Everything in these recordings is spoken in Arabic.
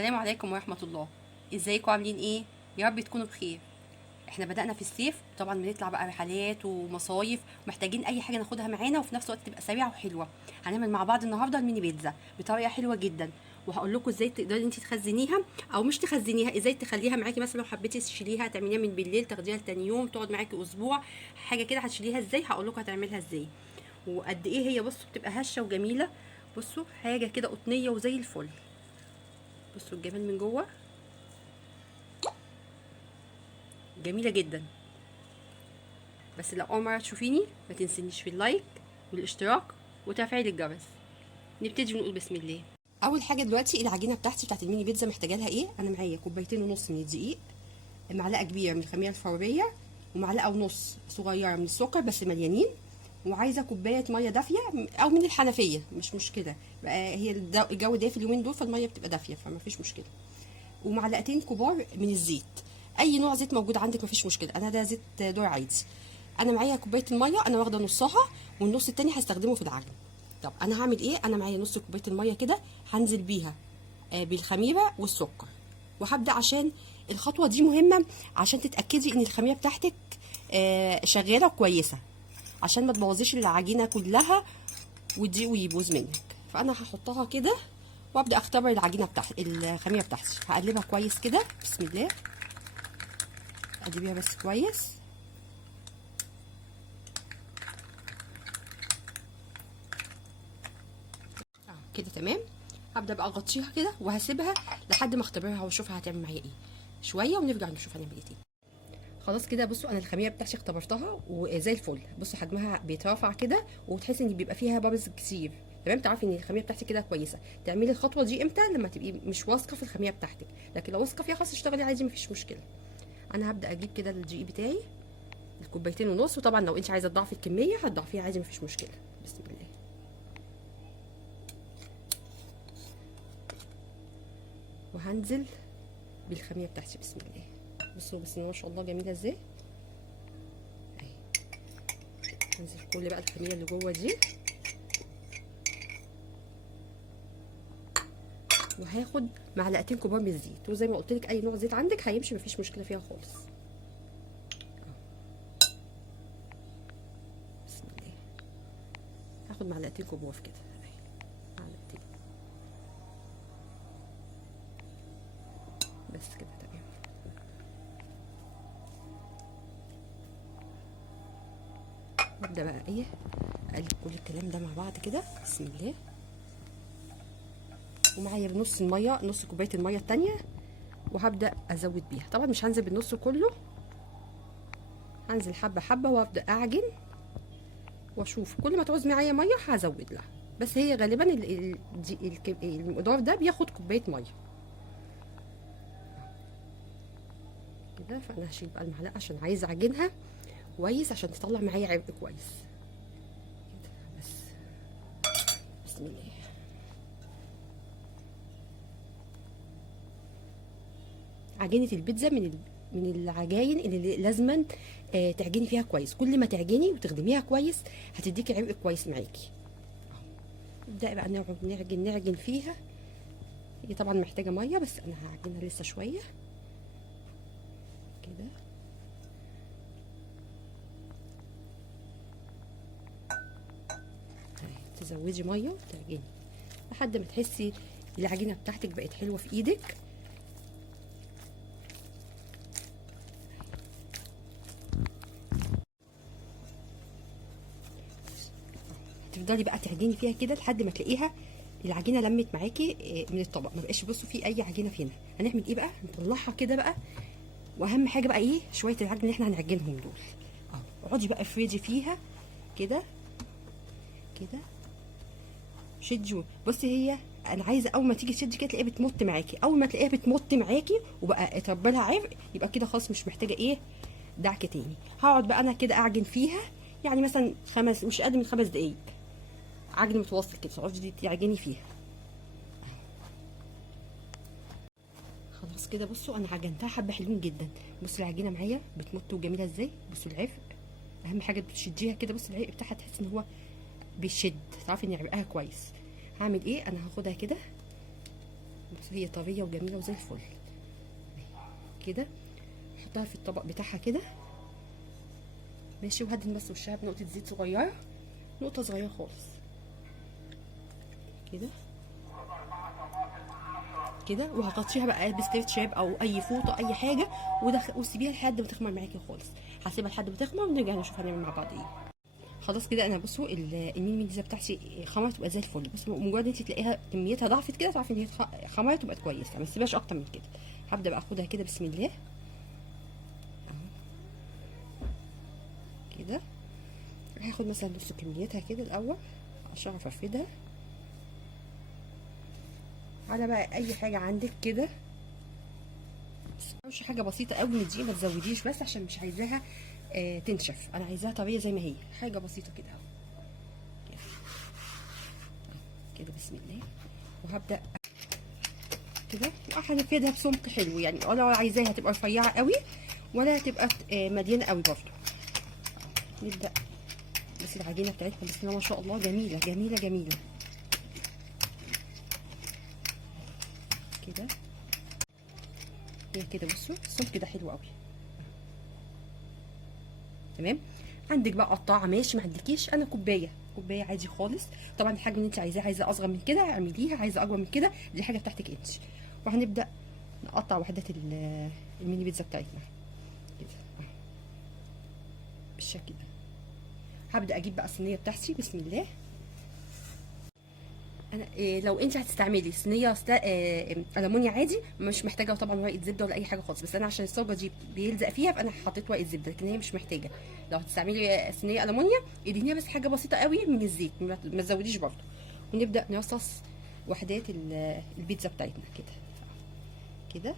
السلام عليكم ورحمة الله. ازيكم عاملين ايه؟ يا رب تكونوا بخير. احنا بدأنا في الصيف، طبعا بنطلع بقى رحلات ومصايف، محتاجين اي حاجة ناخدها معانا وفي نفس الوقت تبقى سريعة وحلوة. هنعمل مع بعض النهاردة الميني بيتزا بطريقة حلوة جدا، وهقول لكم ازاي تقدري انت تخزنيها او مش تخزنيها، ازاي تخليها معاكي. مثلا لو حبيتي تشيليها تعمليها من بالليل تاخديها لتاني يوم تقعد معاكي اسبوع، حاجة كده هتشيليها ازاي، هقول لكم هتعملها ازاي وقد ايه هي. بصوا بتبقى هشة وجميلة، بصوا حاجة كده قطنية وزي الفل. بصوا الجمال من جوه، جميلة جدا. بس لو اول مرة تشوفيني ما تنسينيش في اللايك والاشتراك وتفعيل الجرس. نبتدي ونقول بسم الله. اول حاجه دلوقتي العجينه بتاعتي بتاعت الميني بيتزا محتاجه لها ايه. انا معايا كوبايتين ونص من الدقيق، معلقه كبيره من الخميره الفوريه، ومعلقه ونص صغيره من السكر بس مليانين، وعايزه كوبايه ميه دافيه او من الحنفيه مش مشكله بقى، هي الجو دافي اليومين دول فالميه بتبقى دافيه فما فيش مشكله. ومعلقتين كبار من الزيت، اي نوع زيت موجود عندك مفيش مشكله، انا ده زيت ذرة عادي. انا معايا كوبايه الميه، انا واخده نصها والنص التاني هستخدمه في العجن. طب انا هعمل ايه؟ انا معايا نص كوبايه الميه كده هنزل بيها بالخميره والسكر، وهبدا عشان الخطوه دي مهمه عشان تتاكدي ان الخميره بتاعتك شغاله كويسه، عشان ما تبوظيش العجينه كلها والدقيق ويبوظ منك. فانا هحطها كده وابدا اختبر العجينه بتاعتي، الخميره بتاعتي هقلبها كويس كده. بسم الله، اقلبيها بس كويس. كده تمام. هبدا بقى اغطيها كده وهسيبها لحد ما اختبرها واشوفها هتعمل معايا ايه شويه، ونرجع نشوف هنعمل ايه تاني. خلاص كده بصوا انا الخميره بتاعتي اختبرتها وزي الفل. بصوا حجمها بيترفع كده وتحسي ان بيبقى فيها بابلز كتير، تمام. تعرفي ان الخميره بتاعتي كده كويسه. تعملي الخطوه دي امتى؟ لما تبقي مش واثقه في الخميره بتاعتك، لكن لو واثقه فيها خلاص اشتغلي عادي مفيش مشكله. انا هبدا اجيب كده الدقيق بتاعي الكوبايتين ونص، وطبعا لو انت عايزه تضاعفي الكميه هتضاعفيها عادي مفيش مشكله. بسم الله. وهنزل بالخميره بتاعتي بسم الله. بصوا بس ما شاء الله جميله ازاي اهي. هنزل كل بقى الخميره اللي جوه دي، وهاخد معلقتين كبار من الزيت، وزي ما قلت لك اي نوع زيت عندك هيمشي مفيش مشكله فيها خالص. بسم الله. هاخد معلقتين كبار كده اهي، معلقتين بس كده تمام. نبدا بقى ايه اقلب كل الكلام ده مع بعض كده. بسم الله. ومعايا بنص الميه، نص كوبايه الميه التانيه، وهبدا ازود بيها. طبعا مش هنزل بالنص كله، هنزل حبه حبه وابدا اعجن واشوف كل ما تعوز معايا ميه هزود لها. بس هي غالبا المقدار ده بياخد كوبايه ميه كده. فانا هشيل بقى المعلقه عشان عايزه اعجنها كويس عشان تطلع معايا عبء كويس كده. بس بسم الله. عجينه البيتزا من العجاين اللي لازما تعجني فيها كويس. كل ما تعجني وتخدميها كويس هتديكي عبء كويس معاكي. ابدأي بقى نعجن فيها. هي طبعا محتاجه ميه بس انا هعجنها لسه شويه كده. تزودي ميه وتعجني لحد ما تحسي العجينه بتاعتك بقت حلوه في ايدك. تفضلي بقى تعجني فيها كده لحد ما تلاقيها العجينه لمت معاكي من الطبق، ما بقاش بصوا في اي عجينه فينا. هنعمل ايه بقى؟ نطلعها كده بقى. واهم حاجه بقى ايه؟ شويه العجن اللي احنا هنعجنهم دول اقعدي بقى افردي فيها كده كده. شدي بصي، هي انا عايزه اول ما تيجي تشدي كده تلاقيها بتمط معاكي. اول ما تلاقيها بتمط معاكي وبقى اتربى لها عبء يبقى كده خلاص مش محتاجه ايه دعك تاني. هقعد بقى انا كده اعجن فيها يعني مثلا مش اقل من 5 دقايق، عجن متوسط كده تقعدي تعجني فيها. خلاص كده بصوا انا عجنتها حبه حلوين جدا. بصوا العجينه معايا بتمط وجميله ازاي. بصوا العرق، اهم حاجه تشديها كده. بصوا العرق بتاعها تحس ان هو بيشد، تعرفي ان عرقها كويس. هعمل ايه؟ انا هاخدها كده بصوا هي طريه وجميله وزي الفل كده. احطها في الطبق بتاعها كده ماشي، وهدهن بس وشها بنقطه زيت صغيره، نقطه صغيره خالص كده كده. وهغطيها بقى بستريتش او اي فوطه اي حاجه، وسيبيها لحد ما تخمر معاكي خالص. هسيبها لحد ما تخمر ونرجع نشوف هنعمل مع بعض ايه. خلاص كده انا بصوا الميني بيتزا بتاعتي خمرت وبقى زي الفل. بس مجرد انت تلاقيها كميتها ضعفت كده تعرفي ان هي خمرت وبقت كويسه، ما تسيبهاش اكتر من كده. هبدا بقى اخدها كده بسم الله كده. هاخد مثلا نص كميتها كده الاول عشان اعرف افردها على بقى اي حاجه عندك كده. مش حاجه بسيطه قوي من دي، ما تزوديش بس عشان مش عايزاها تنشف، انا عايزاها طريه زي ما هي، حاجه بسيطه كده كده بسم الله. وهبدا كده هنفردها بسمك حلو يعني، ولا عايزاها تبقى رفيعه قوي ولا تبقى مليانه قوي برضه. نبدا بس العجينه بتاعتنا بسم الله ما شاء الله جميله جميله جميله كده. هي كده بصوا السمك كده حلو قوي تمام. عندك بقى قطاعه ماشي، ما عندكيش انا كوبايه عادي خالص. طبعا الحجم اللي انت عايزاه، عايزه اصغر من كده اعمليها، عايزه اكبر من كده دي حاجه بتاعتك انت. وهنبدا نقطع وحدات الميني بيتزا بتاعتنا كده بالشكل ده. هبدا اجيب بقى الصينيه بتاعتي بسم الله. انا لو انت هتستعملي صينيه المونيا عادي مش محتاجه طبعا ورقه زبده ولا اي حاجه خالص، بس انا عشان الصاجه دي بيلزق فيها فانا حطيت ورقه زبده، لكن هي مش محتاجه. لو هتستعملي صينيه المونيا ادهنيها بس حاجه بسيطه قوي من الزيت، ما تزوديش برضه. ونبدا نرصص وحدات البيتزا بتاعتنا كده كده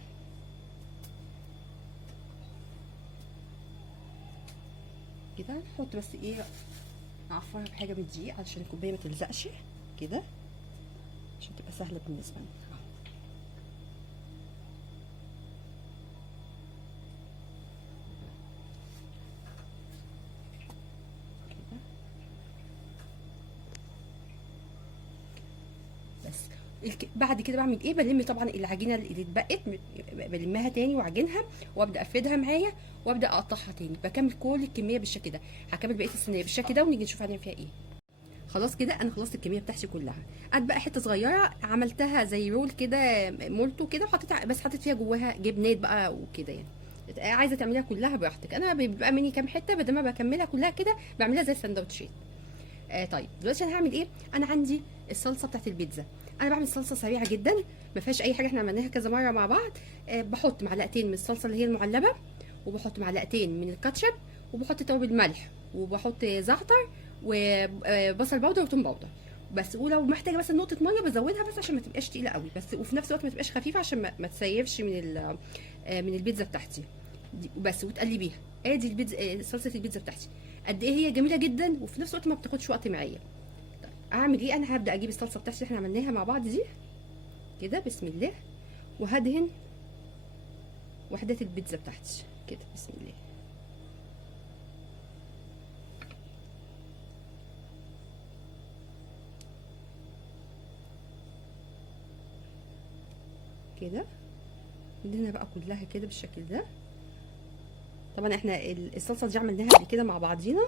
كده. نحط بس ايه نعفرها بحاجه من دي علشان الكوبايه ما تلزقش كده، عشان تبقى سهله بالنسبه لنا. بس بعد كده بعمل ايه؟ بلم طبعا العجينه اللي اتبقت بلمها تاني واعجنها وابدا افردها معايا وابدا اقطعها تاني. بكمل كل الكميه بالشكل ده. هكمل بقيه الصينيه بالشكل ده ونيجي نشوف هنعمل فيها ايه. خلاص كده انا خلصت الكميه بتاعتي كلها. قعدت بقى حته صغيره عملتها زي رول كده مولتو كده، وحطيت بس حطيت فيها جواها جبنات بقى وكده يعني. عايزه تعمليها كلها براحتك، انا بيبقى مني كام حته بدل ما بكملها كلها كده بعملها زي السندوتشات. طيب دلوقتي انا هعمل ايه؟ انا عندي الصلصه بتاعت البيتزا. انا بعمل صلصه سريعه جدا ما فيهاش اي حاجه، احنا عملناها كذا مره مع بعض. بحط معلقتين من الصلصه اللي هي المعلبه، وبحط معلقتين من الكاتشب، وبحط توابل ملح، وبحط زعتر وبصل باودر وتوم باودر بس. ولو محتاجه بس نقطه ميه بزودها بس عشان ما تبقاش تقيله قوي بس، وفي نفس الوقت ما تبقاش خفيفه عشان ما تسيبش من البيتزا بتاعتي دي بس. وتقلبيها. ادي البيتزا صلصه البيتزا بتاعتي قد ايه هي جميله جدا، وفي نفس الوقت ما بتاخدش وقت معايا. طيب اعمل ايه؟ انا هبدا اجيب الصلصه بتاعتي اللي احنا عملناها مع بعض دي كده بسم الله، وهدهن وحدات البيتزا بتاعتي كده بسم الله كده. ندهنها بقى كلها كده بالشكل ده. طبعا احنا الصلصه دي عملناها قبل كده مع بعضينا،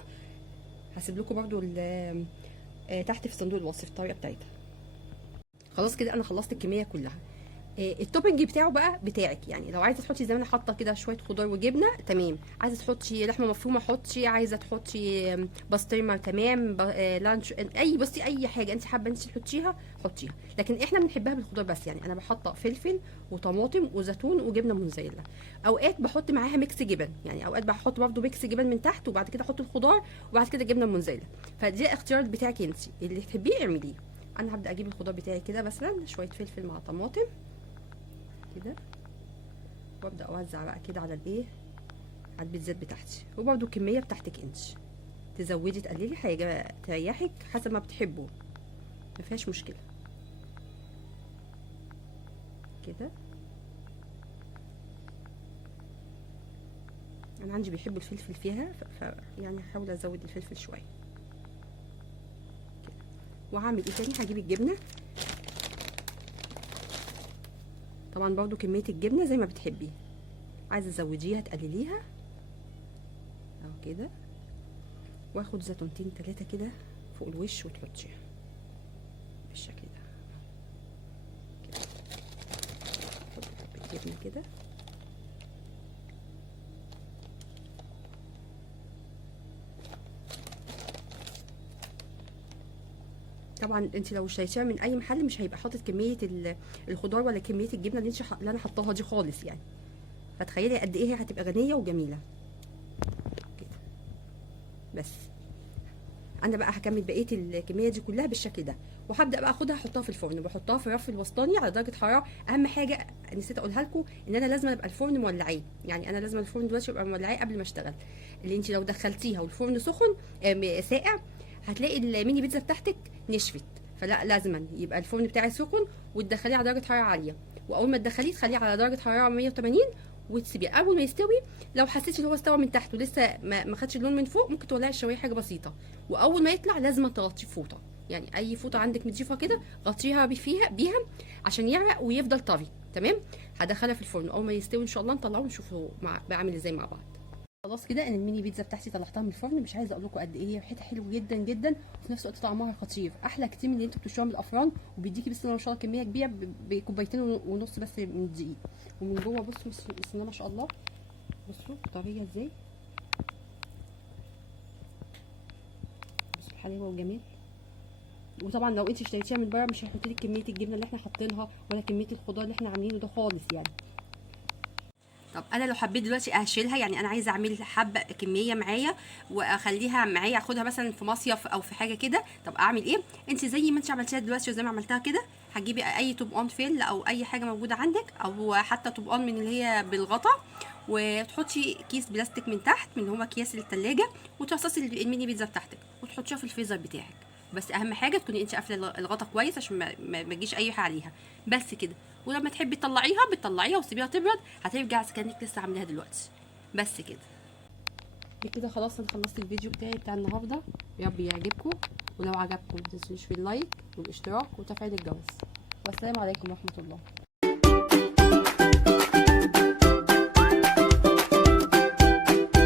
هسيب لكم برده تحت في صندوق الوصف الطريقه بتاعتها. خلاص كده انا خلصت الكميه كلها. التوبنج بتاعه بقى بتاعك يعني، لو عايزه تحطي زي ما انا حاطه كده شويه خضار وجبنه تمام، عايزه تحطي لحمه مفرومه حطي، عايزه تحطي بسطرمه تمام، لانش اي بصي اي حاجه انت حابه انت تحطيها حطيها، لكن احنا بنحبها بالخضار بس يعني. انا بحط فلفل وطماطم وزيتون وجبنه موزاريلا. اوقات بحط معاها ميكس جبن يعني، اوقات بحط برده ميكس جبن من تحت وبعد كده احط الخضار وبعد كده جبنه موزاريلا. فدي اختيار بتاعك انت اللي تحبيه اعمليه. انا هبدا اجيب الخضار بتاعي كده مثلا شويه فلفل مع طماطم كده، وابدا اوزع بقى كده على على البيتزات بتاعتي. وبرده الكميه بتاعتك انت تزودي تقللي حاجه تريحك حسب ما بتحبوا، ما فيهاش مشكله كده. انا عندي بيحبوا الفلفل فيها يعني هحاول ازود الفلفل شويه كده. وهعمل ايه تاني؟ هجيب الجبنه طبعا برضو كميه الجبنه زي ما بتحبي، عايزه تزوديها تقلليها اهو كده، واخد زيتونتين 3 كده فوق الوش وتحطيها بالشكل ده كده. احط حبه جبنه كده، طبعا انت لو اشتريتيها من اي محل مش هيبقى حاطط كميه الخضار ولا كميه الجبنه اللي انا حطاها دي خالص يعني، فتخيلي قد ايه هي هتبقى غنيه وجميله كده. بس انا بقى هكمل بقيه الكميه دي كلها بالشكل ده، وهبدا بقى اخدها احطها في الفرن، بحطها في الرف الوسطاني على درجه حراره. اهم حاجه نسيت اقولها لكم ان انا لازم ابقى الفرن مولعاه، يعني انا لازم الفرن دلوقتي يبقى مولعاه قبل ما اشتغل، اللي انت لو دخلتيها والفرن سخن ساقع هتلاقي الميني بيتزا بتاعتك نشفت، فلا لازما يبقى الفرن بتاعي سخن وتدخليه على درجه حراره عاليه، واول ما تدخليه تخليه على درجه حراره 180 وتسيبيه. اول ما يستوي لو حسيتي ان هو استوى من تحت ولسه ما خدش اللون من فوق ممكن تولعي الشوايه حاجه بسيطه، واول ما يطلع لازم تغطيه فوطه، يعني اي فوطه عندك نضيفه كده غطيها بيها عشان يعرق ويفضل طري. تمام، هدخلها في الفرن، اول ما يستوي ان شاء الله نطلعه ونشوفه بعمل ازاي مع بعض. خلاص كده ان الميني بيتزا بتاعتي طلعتها من الفرن، مش عايزه اقول لكم قد ايه هي ريحتها حلو جدا جدا، وفي نفس الوقت طعمها خطير، احلى كتير من اللي انتوا بتشتروها من الافران، وبيديكي بس ما شاء الله كميه كبيره بكوبايتين ونص بس من الدقيق. ومن جوه بصوا بسم الله ما شاء الله، بصوا طريه ازاي، بصوا الحلاوه والجمال. وطبعا لو انت اشتريتيها من بره مش هيحط لك كميه الجبنه اللي احنا حاطينها ولا كميه الخضار اللي احنا عاملينه ده خالص يعني. طب انا لو حبيت دلوقتي اشيلها، يعني انا عايزه اعمل حبه كميه معايا واخليها معايا، اخدها مثلا في مصيف او في حاجه كده، طب اعمل ايه؟ انت زي ما انت عملتيها دلوقتي وزي ما عملتها كده، هتجيبي اي طبقان فيل او اي حاجه موجوده عندك، او حتى طبقان من اللي هي بالغطا، وتحطي كيس بلاستيك من تحت من اللي هما اكياس الثلاجه، وترصصي الميني بيتزا بتاعتك وتحطيها في الفريزر بتاعك. بس اهم حاجه تكوني انت قافله الغطا كويس عشان ما تجيش اي حاجه عليها، بس كده. ولما تحبي تطلعيها بتطلعيها وتسيبيها تبرد، هترجع كانك لسه عاملاها دلوقتي. بس كده بكده خلاص انا خلصت الفيديو بتاع النهارده، يا رب يعجبكم، ولو عجبكم متنسوش في اللايك والاشتراك وتفعيل الجرس، والسلام عليكم ورحمه الله.